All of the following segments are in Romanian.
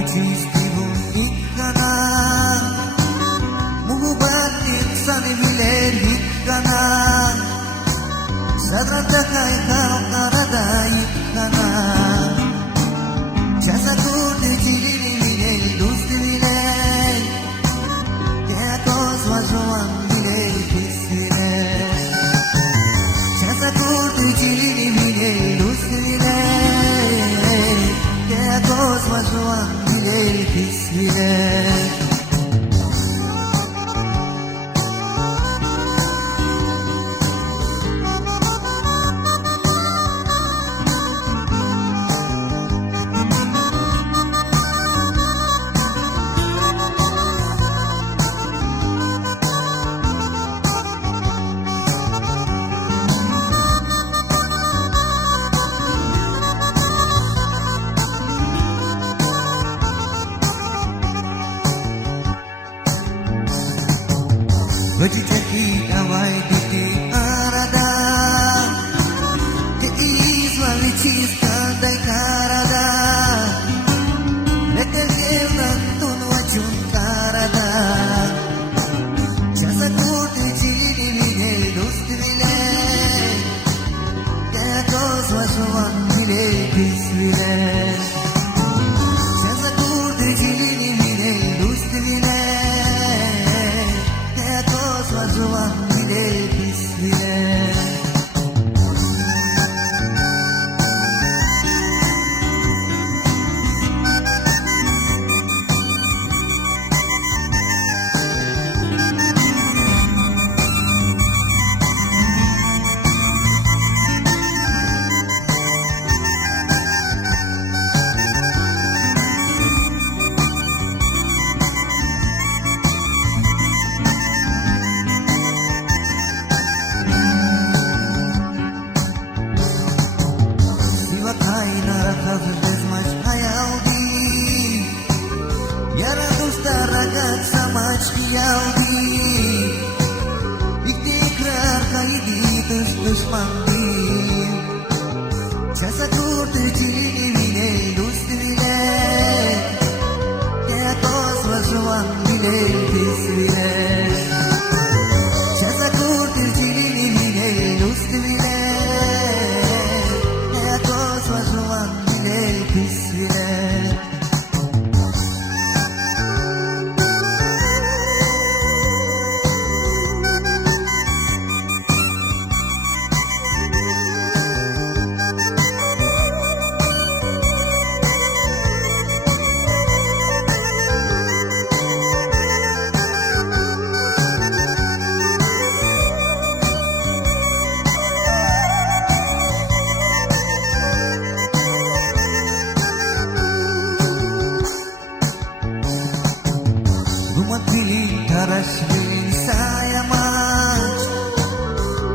ucistibun ikkana muhubatin sani bilen ikkana sadrata kai kau karada ikkana jasa kurdi chilini bilen dosti bilen kya kos wazuan bilen pisbilen jasa kurdi chilini bilen dosti bilen kya kos wazuan bilen pisbilen Bajitaki awai diti arada ke izwali chis kandai karada lekel gelan tun wajun karada jasa kurdi chini mine dost mile kya kos wajwan mile kis mile jasa kurdi chini mine dost mile Wazuan bile bisbile Ragat samaj kiyaudi iktikrar kaidi dus mandi jasa kurdi chini mine dost mile kya kos wazuan mile bismile jasa kurdi chini mine dost mile kya kos wazuan mile bismile Karas bilin saya mach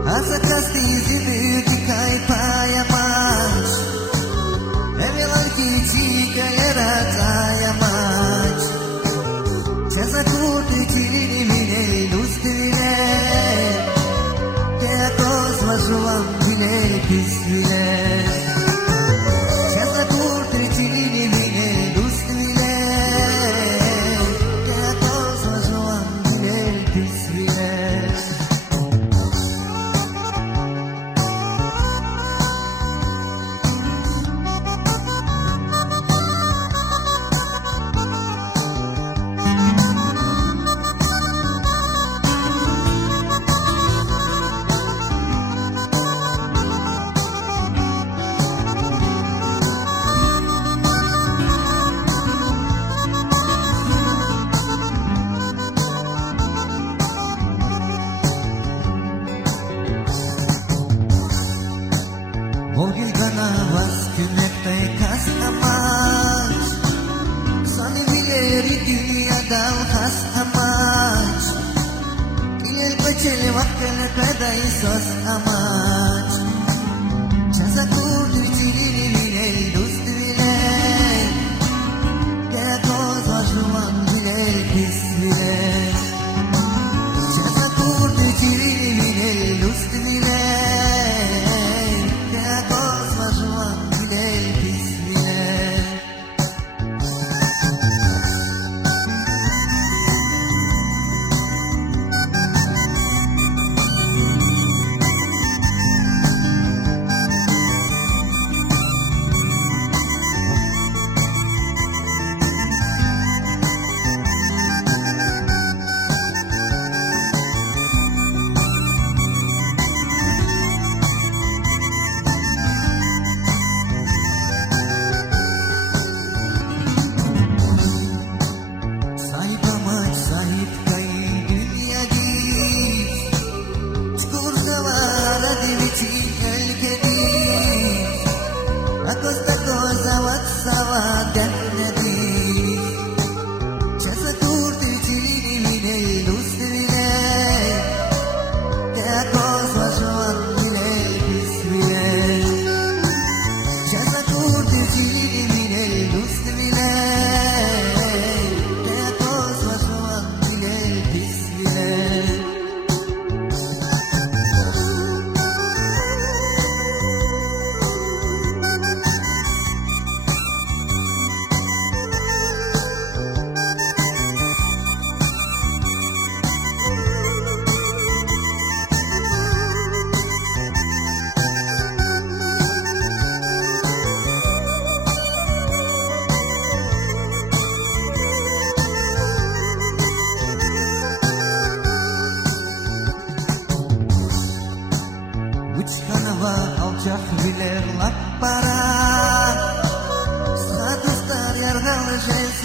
Asa kasti zindagi kai paya mach Evelan kichi kayera saya mach Jasa kurdi chini mine dost bile Kya kos wazuan bile bisbile Jasa kurdi chini mine dost bile Mogil gana was künekte kas amach Sani bileri dünya dal has amach Kilel bachele wakkele pedai sos amach Jasa kurdi chilini bile dost bile Kya kos wazuan bile bisbile Jasa kurdi chilini bile dost bile Kya kos wazuan bile bisbile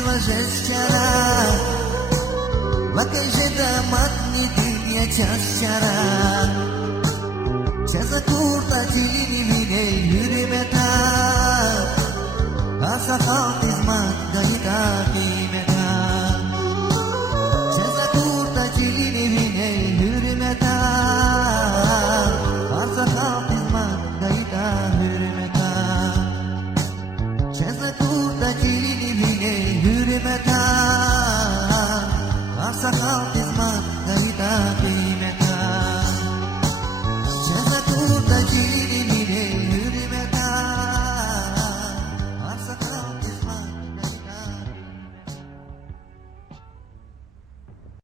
وجشكرا ما كجدا مدني دنيا تشكرا Çaza kurta dilini bile yürümeta Asa kalk izmat